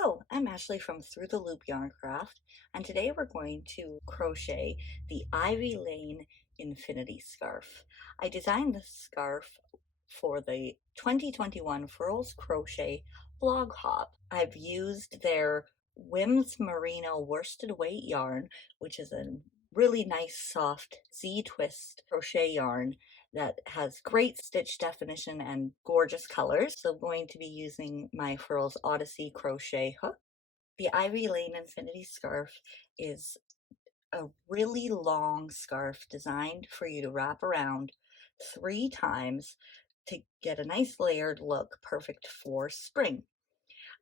Hello, I'm Ashley from Through the Loop Yarn Craft, and today we're going to crochet the Ivy Lane Infinity Scarf. I designed this scarf for the 2021 Furls Crochet blog hop. I've used their Whims Merino worsted weight yarn, which is a really nice soft Z-twist crochet yarn that has great stitch definition and gorgeous colors. So I'm going to be using my Furls Odyssey crochet hook. The Ivy Lane Infinity Scarf is a really long scarf designed for you to wrap around 3 times to get a nice layered look, perfect for spring.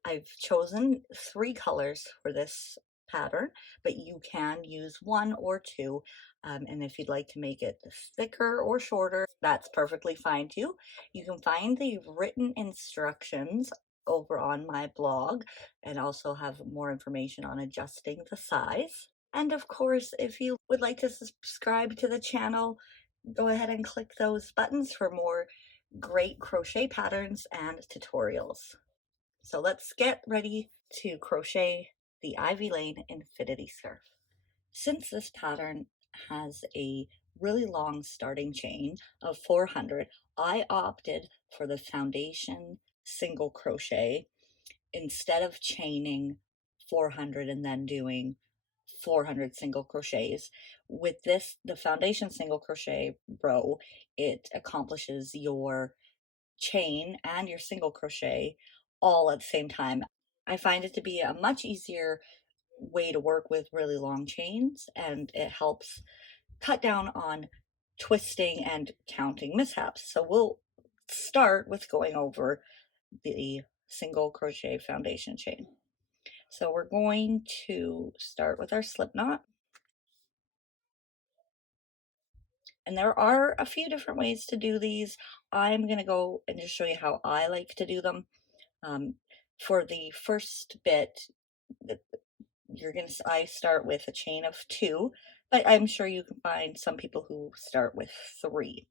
I've chosen 3 colors for this pattern, but you can use 1 or 2. And if you'd like to make it thicker or shorter, that's perfectly fine too. You can find the written instructions over on my blog and also have more information on adjusting the size. And of course, if you would like to subscribe to the channel, go ahead and click those buttons for more great crochet patterns and tutorials. So let's get ready to crochet the Ivy Lane Infinity Scarf. Since this pattern has a really long starting chain of 400, I opted for the foundation single crochet instead of chaining 400 and then doing 400 single crochets. With this, the foundation single crochet row, it accomplishes your chain and your single crochet all at the same time. I find it to be a much easier way to work with really long chains, and it helps cut down on twisting and counting mishaps. So we'll start with going over the single crochet foundation chain. So we're going to start with our slip knot. And there are a few different ways to do these. I'm going to go and just show you how I like to do them. For the first bit, I start with a chain of 2, but I'm sure you can find some people who start with 3.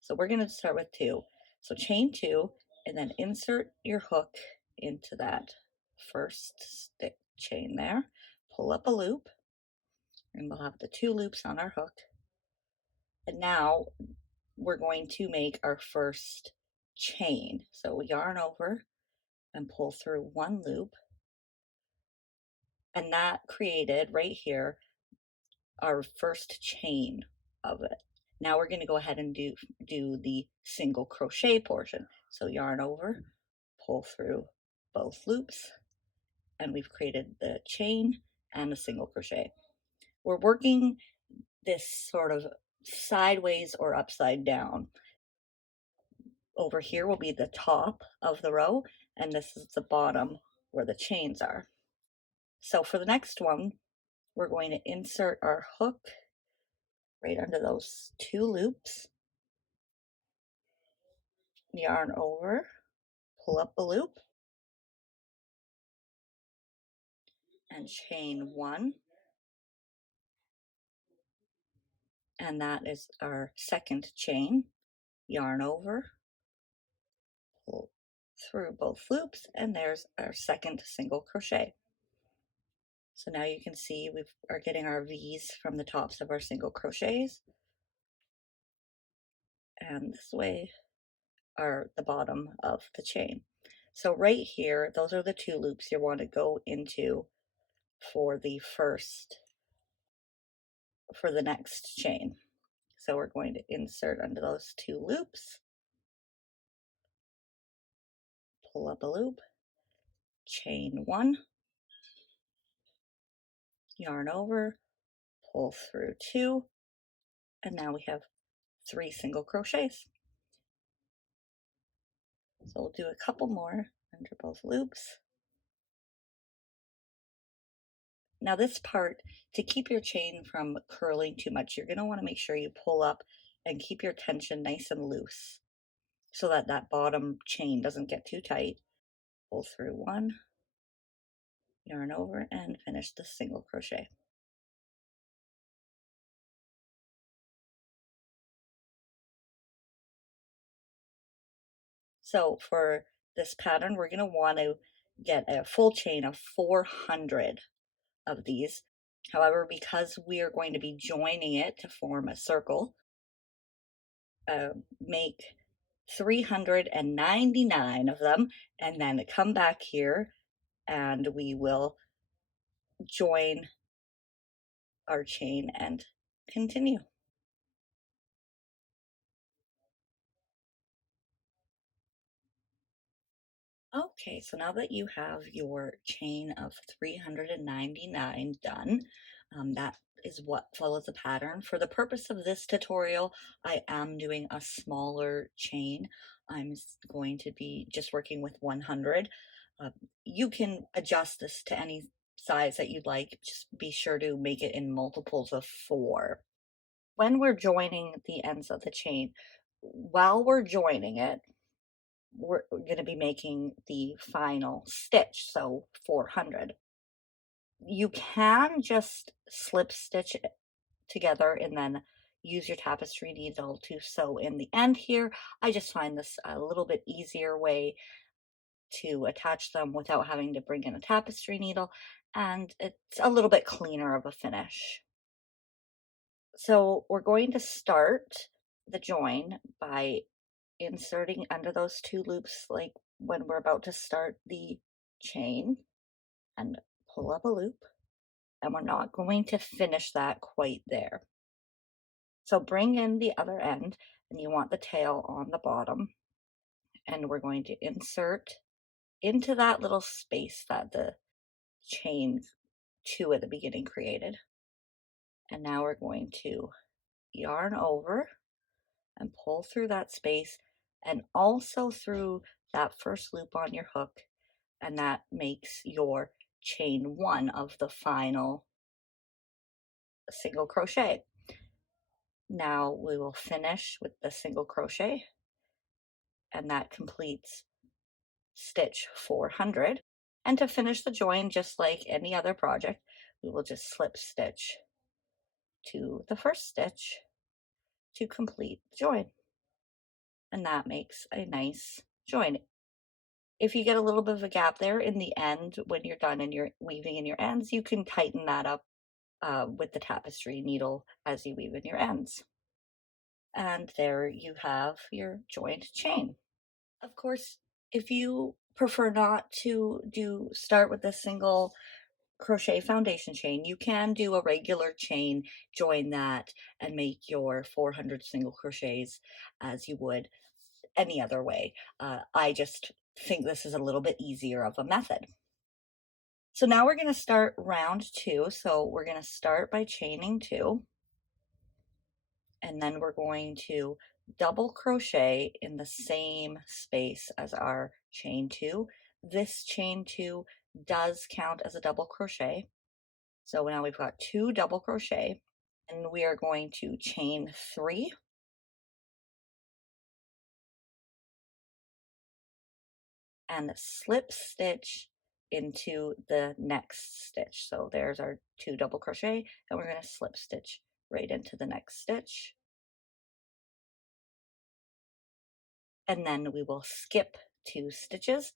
So we're going to start with 2. So chain 2, and then insert your hook into that first chain there. Pull up a loop, and we'll have the 2 loops on our hook. And now we're going to make our first chain. So we yarn over and pull through 1 loop, and that created right here our first chain of it. Now we're going to go ahead and do the single crochet portion. So yarn over, pull through both loops, and we've created the chain and a single crochet. We're working this sort of sideways or upside down. Over here will be the top of the row, and this is the bottom where the chains are. So for the next one, we're going to insert our hook right under those 2 loops, yarn over, pull up a loop, and chain 1. And that is our second chain. Yarn over, pull through both loops, and there's our second single crochet. So now you can see we are getting our V's from the tops of our single crochets, and this way are the bottom of the chain. So right here, those are the 2 loops you want to go into for the next chain. So we're going to insert under those 2 loops, pull up a loop, chain 1, yarn over, pull through 2, and now we have 3 single crochets. So we'll do a couple more under both loops. Now this part, to keep your chain from curling too much, you're going to want to make sure you pull up and keep your tension nice and loose so that that bottom chain doesn't get too tight. Pull through 1, yarn over, and finish the single crochet. So for this pattern, we're going to want to get a full chain of 400 of these. However, because we are going to be joining it to form a circle, make 399 of them, and then come back here and we will join our chain and continue. Okay, so now that you have your chain of 399 done, that is what follows the pattern. For the purpose of this tutorial, I am doing a smaller chain. I'm going to be just working with 100. Uh, you can adjust this to any size that you'd like. Just be sure to make it in multiples of 4. When we're joining the ends of the chain, while we're joining it, we're going to be making the final stitch, so 400. You can just slip stitch it together and then use your tapestry needle to sew in the end here. I just find this a little bit easier way to attach them without having to bring in a tapestry needle, and it's a little bit cleaner of a finish. So we're going to start the join by inserting under those 2 loops like when we're about to start the chain, and pull up a loop, and we're not going to finish that quite there. So bring in the other end, and you want the tail on the bottom, and we're going to insert into that little space that the chain 2 at the beginning created. And now we're going to yarn over and pull through that space and also through that first loop on your hook, and that makes your chain 1 of the final single crochet. Now we will finish with the single crochet, and that completes stitch 400. And to finish the join, just like any other project, we will just slip stitch to the first stitch to complete the join, and that makes a nice join. If you get a little bit of a gap there in the end when you're done and you're weaving in your ends, you can tighten that up with the tapestry needle as you weave in your ends. And there you have your joined chain. Of course, if you prefer not to start with a single crochet foundation chain, you can do a regular chain, join that, and make your 400 single crochets as you would any other way. I just think this is a little bit easier of a method. So now we're going to start round 2. So we're going to start by chaining 2, and then we're going to double crochet in the same space as our chain 2. This chain 2 does count as a double crochet. So now we've got 2 double crochet, and we are going to chain 3, and slip stitch into the next stitch. So there's our 2 double crochet, and we're going to slip stitch right into the next stitch. And then we will skip 2 stitches.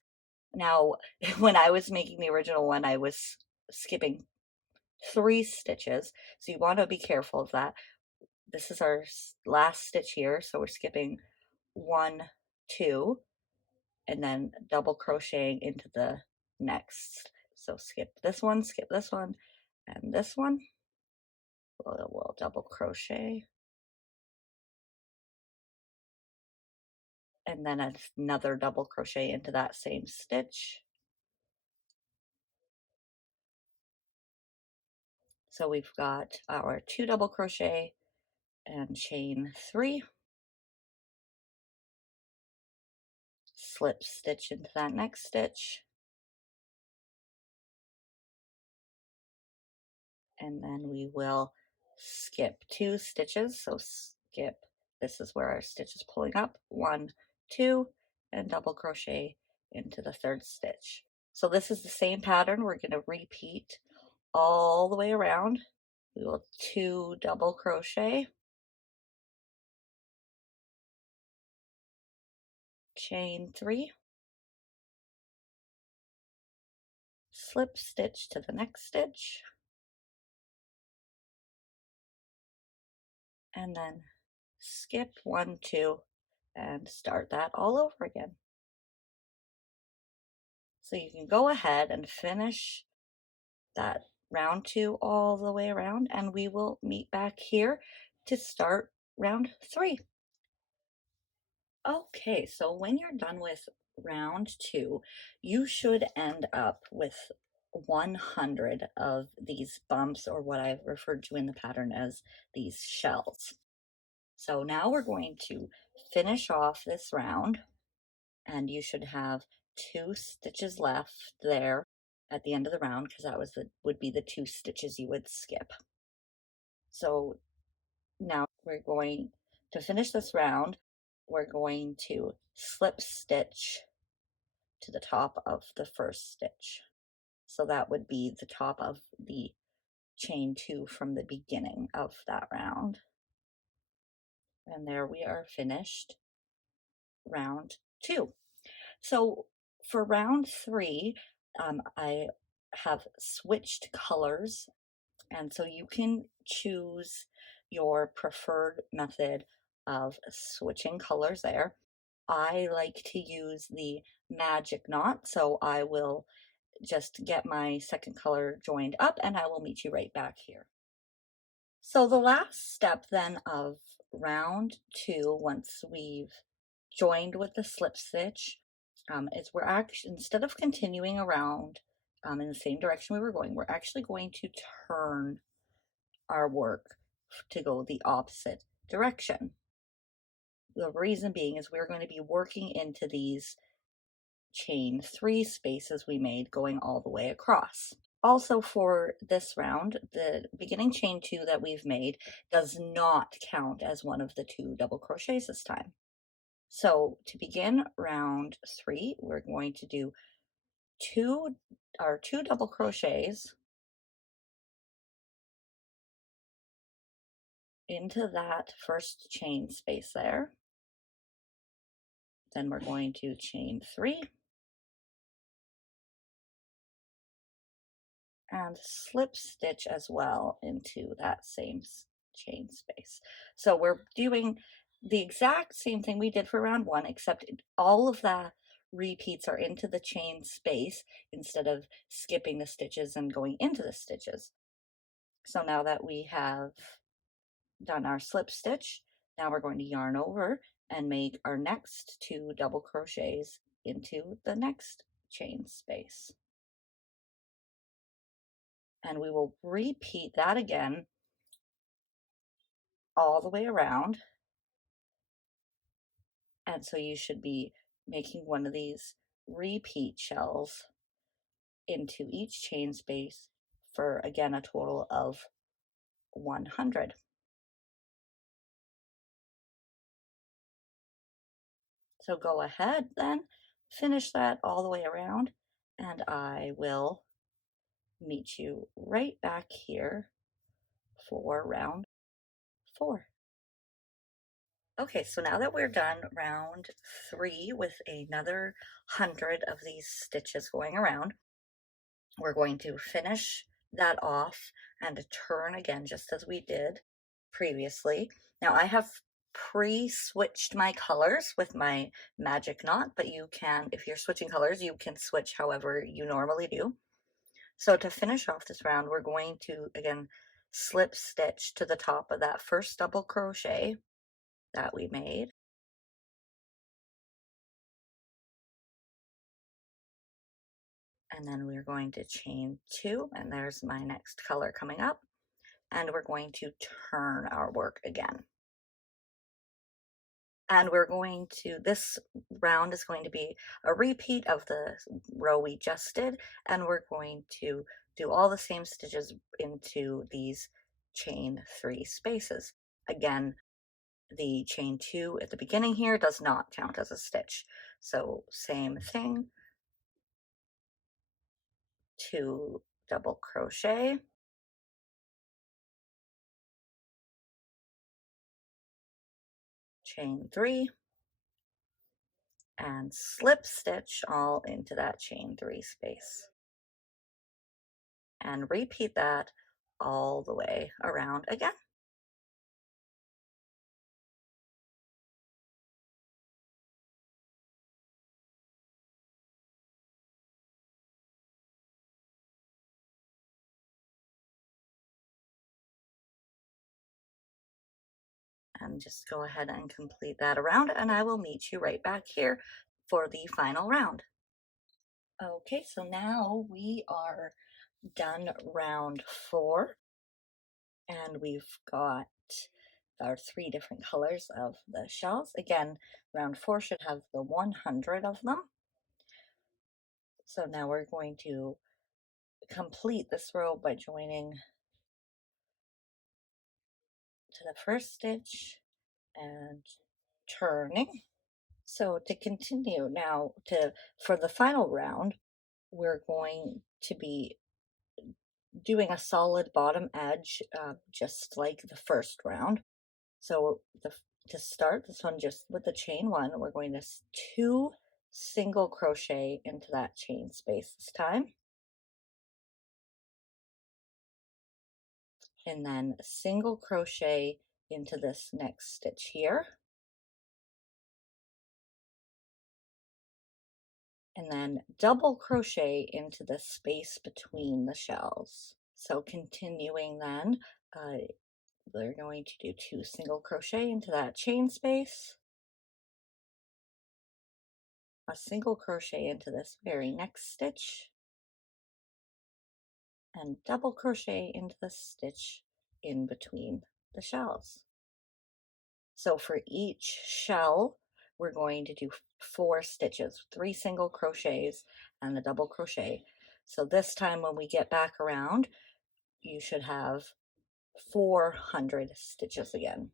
Now, when I was making the original one, I was skipping 3 stitches. So you want to be careful of that. This is our last stitch here. So we're skipping 1, 2, and then double crocheting into the next. So skip this one, and this one. We'll double crochet, and then another double crochet into that same stitch. So we've got our 2 double crochet and chain 3, slip stitch into that next stitch, and then we will skip 2 stitches. So skip, this is where our stitch is pulling up, 1, 2, and double crochet into the 3rd stitch. So this is the same pattern. We're going to repeat all the way around. We will 2 double crochet, chain 3, slip stitch to the next stitch, and then skip 1, 2, and start that all over again. So you can go ahead and finish that round 2 all the way around, and we will meet back here to start round 3. Okay, so when you're done with round 2, you should end up with 100 of these bumps, or what I've referred to in the pattern as these shells. So now we're going to finish off this round, and you should have 2 stitches left there at the end of the round, because that would be the 2 stitches you would skip. So now we're going to finish this round. We're going to slip stitch to the top of the first stitch. So that would be the top of the chain 2 from the beginning of that round. And there we are, finished round 2. So for round 3, I have switched colors, and so you can choose your preferred method of switching colors there. I like to use the magic knot, so I will just get my second color joined up and I will meet you right back here. So the last step then of round 2, once we've joined with the slip stitch, is we're actually, instead of continuing around in the same direction we were going, we're actually going to turn our work to go the opposite direction. The reason being is we're going to be working into these chain 3 spaces we made going all the way across. Also for this round, the beginning chain 2 that we've made does not count as one of the 2 double crochets this time. So to begin round 3, we're going to do our two double crochets into that first chain space there. Then we're going to chain 3 and slip stitch as well into that same chain space. So we're doing the exact same thing we did for round 1, except all of the repeats are into the chain space instead of skipping the stitches and going into the stitches. So now that we have done our slip stitch, now we're going to yarn over and make our next 2 double crochets into the next chain space. And we will repeat that again all the way around. And so you should be making one of these repeat shells into each chain space for, again, a total of 100. So go ahead then, finish that all the way around, and I will meet you right back here for round 4. Okay, so now that we're done round 3 with another 100 of these stitches going around, we're going to finish that off and turn again just as we did previously. Now I have pre-switched my colors with my magic knot, but you can, if you're switching colors, you can switch however you normally do. So to finish off this round, we're going to, again, slip stitch to the top of that first double crochet that we made. And then we're going to chain 2, and there's my next color coming up. And we're going to turn our work again. And we're going to, this round is going to be a repeat of the row we just did, and we're going to do all the same stitches into these chain 3 spaces. Again, the chain 2 at the beginning here does not count as a stitch. So same thing, 2 double crochet, chain 3, and slip stitch all into that chain 3 space. and repeat that all the way around again. And just go ahead and complete that around, and I will meet you right back here for the final round. Okay, so now we are done round 4, and we've got our 3 different colors of the shells. Again, round 4 should have the 100 of them. So now we're going to complete this row by joining to the first stitch and turning. So to continue now for the final round, we're going to be doing a solid bottom edge, just like the first round. So to start this one, just with the chain 1, we're going to 2 single crochet into that chain space this time, and then single crochet into this next stitch here, and then double crochet into the space between the shells. So continuing then, we're going to do 2 single crochet into that chain space, a single crochet into this very next stitch, and double crochet into the stitch in between the shells. So for each shell, we're going to do 4 stitches, 3 single crochets and the double crochet. So this time when we get back around, you should have 400 stitches again.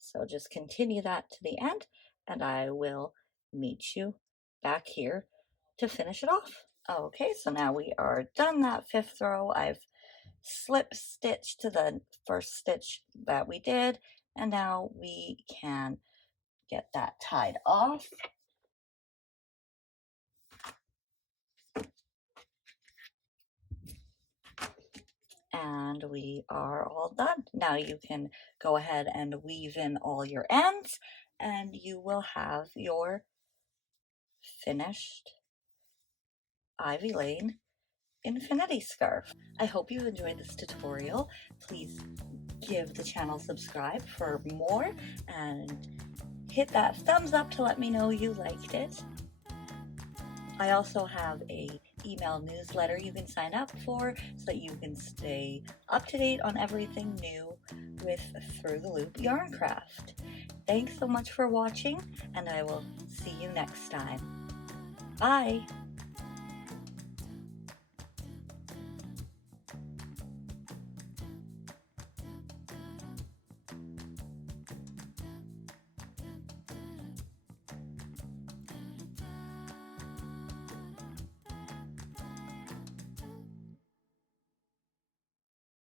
So just continue that to the end, and I will meet you back here to finish it off. Okay, so now we are done that 5th row. I've slip stitched to the first stitch that we did, and now we can get that tied off. And we are all done. Now you can go ahead and weave in all your ends, and you will have your finished Ivy Lane infinity scarf. I hope you enjoyed this tutorial. Please give the channel subscribe for more and hit that thumbs up to let me know you liked it. I also have a email newsletter you can sign up for so that you can stay up to date on everything new with Through the Loop Yarn Craft. Thanks so much for watching, and I will see you next time. Bye!